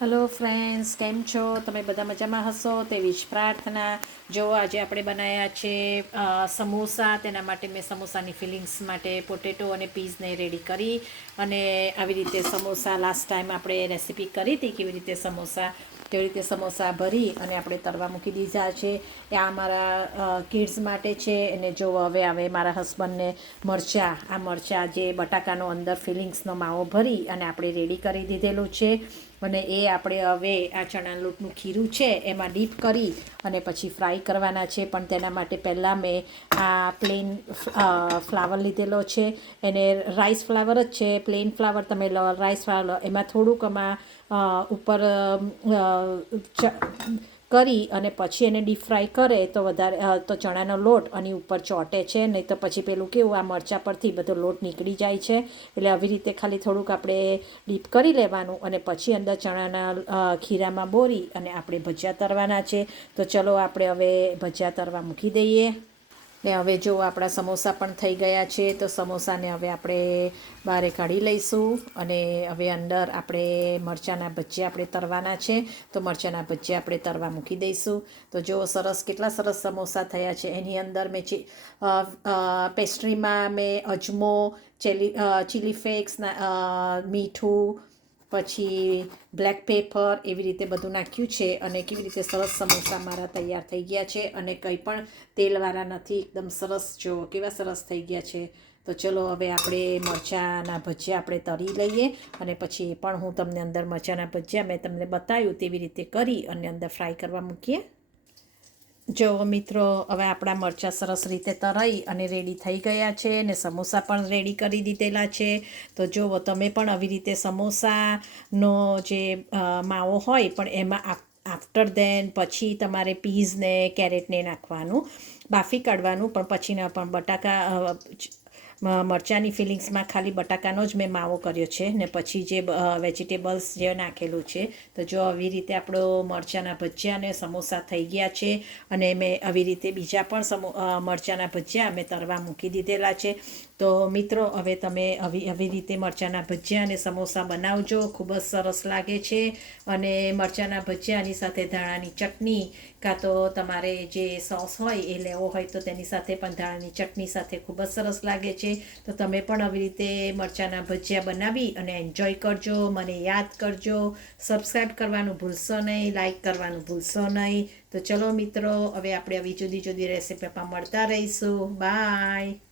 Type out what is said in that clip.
Hello friends, કેમ છો? તમે બધા મજામાં હશો તેવી જ પ્રાર્થના. જો આજે આપણે બનાવ્યા છે સમોસા. તેના માટે મેં સમોસાની ફિલિંગ્સ માટે પોટેટો અને પીઝને રેડી કરી અને આવી રીતે સમોસા લાસ્ટ ટાઈમ આપણે રેસીપી કરી હતી કેવી રીતે સમોસા, તેવી રીતે સમોસા ભરી અને આપણે તળવા મૂકી દીધા છે. આ અમારા કિડ્સ માટે છે. અને જો હવે મારા હસબન્ડને આ મરચાં જે બટાકાનો અંદર ફિલિંગ્સનો માવો ભરી અને આપણે રેડી કરી દીધેલું છે. અને એ આપણે હવે આ ચણા લોટનું ખીરું છે એમાં ડીપ કરી અને પછી ફ્રાય કરવાના છે. પણ તેના માટે પહેલાં મેં આ પ્લેન ફ્લાવર લીધેલો છે. એને રાઈસ ફ્લાવર જ છે, પ્લેન ફ્લાવર તમે લો, રાઈસ ફ્લાવર એમાં થોડુંક ઉપર કરી અને પછી એને ડીપ ફ્રાય કરે તો વધારે તો ચણાનો લોટ અને ઉપર ચોંટે છે. નહીં તો પછી પેલું કેવું આ મરચાં પરથી બધો લોટ નીકળી જાય છે. એટલે આવી રીતે ખાલી થોડુંક આપણે ડીપ કરી લેવાનું અને પછી અંદર ચણાના ખીરામાં બોરી અને આપણે ભજીયા તળવાના છે. તો ચલો આપણે હવે ભજીયા તળવા મૂકી દઈએ. ને હવે જો આપણા સમોસા પણ થઈ ગયા છે. તો સમોસાને હવે આપણે બહાર કાઢી લઈશું અને હવે અંદર આપણે મરચાંના ભજીયા આપણે તળવાના છે. તો મરચાંના ભજીયા આપણે તળવા મૂકી દઈશું. તો જો કેટલા સરસ સમોસા થયા છે. એની અંદર મેં પેસ્ટ્રીમાં મેં અજમો, ચીલી ફ્લેક્સ, મીઠું, પછી બ્લેક પેપર એવી રીતે બધું નાખ્યું છે. અને કેવી રીતે સરસ સમોસા મારા તૈયાર થઈ ગયા છે અને કંઈ પણ તેલવાળા નથી. એકદમ સરસ, જો કેવા સરસ થઈ ગયા છે. તો ચલો હવે આપણે મરચાંના ભજીયા આપણે તળી લઈએ અને પછી એ પણ હું તમને અંદર મરચાંના ભજીયા મેં તમને બતાવ્યું તેવી રીતે કરી અને અંદર ફ્રાય કરવા મૂકીએ. જો મિત્રો, હવે આપણા મરચાં સરસ રીતે તરાઈ અને રેડી થઈ ગયા છે ને સમોસા પણ રેડી કરી દીધેલા છે. તો જુઓ, તમે પણ આવી રીતે સમોસાનો જે માવો હોય પણ એમાં આફ્ટર ધેન પછી તમારે પીઝને કેરેટને નાખવાનું, બાફી કાઢવાનું. પણ પછીના પણ મરચાંની ફિલિંગ્સમાં ખાલી બટાકાનો જ મેં માવો કર્યો છે ને પછી જે વેજીટેબલ્સ જે નાખેલું છે. તો જો આવી રીતે આપણો મરચાંના ભજીયા અને સમોસા થઈ ગયા છે. અને મેં આવી રીતે બીજા પણ મરચાંના ભજીયા મેં તળવા મૂકી દીધેલા છે. તો મિત્રો, હવે તમે આવી રીતે મરચાંના ભજીયા અને સમોસા બનાવજો. ખૂબ જ સરસ લાગે છે. અને મરચાંના ભજીયાની સાથે ધાણાની ચટણી કાં તો તમારે જે સોસ હોય એ લેવો હોય તો તેની સાથે પણ ધાણાની ચટણી સાથે ખૂબ જ સરસ લાગે છે. તો તમે પણ આવી રીતે મરચાંના ભજીયા બનાવી અને એન્જોય કરજો. મને યાદ કરજો, સબસ્ક્રાઈબ કરવાનું ભૂલશો નહીં, લાઈક કરવાનું ભૂલશો નહીં. તો ચલો મિત્રો, હવે આપણે આવી જુદી જુદી રેસીપીમાં મળતા રહીશું. બાય.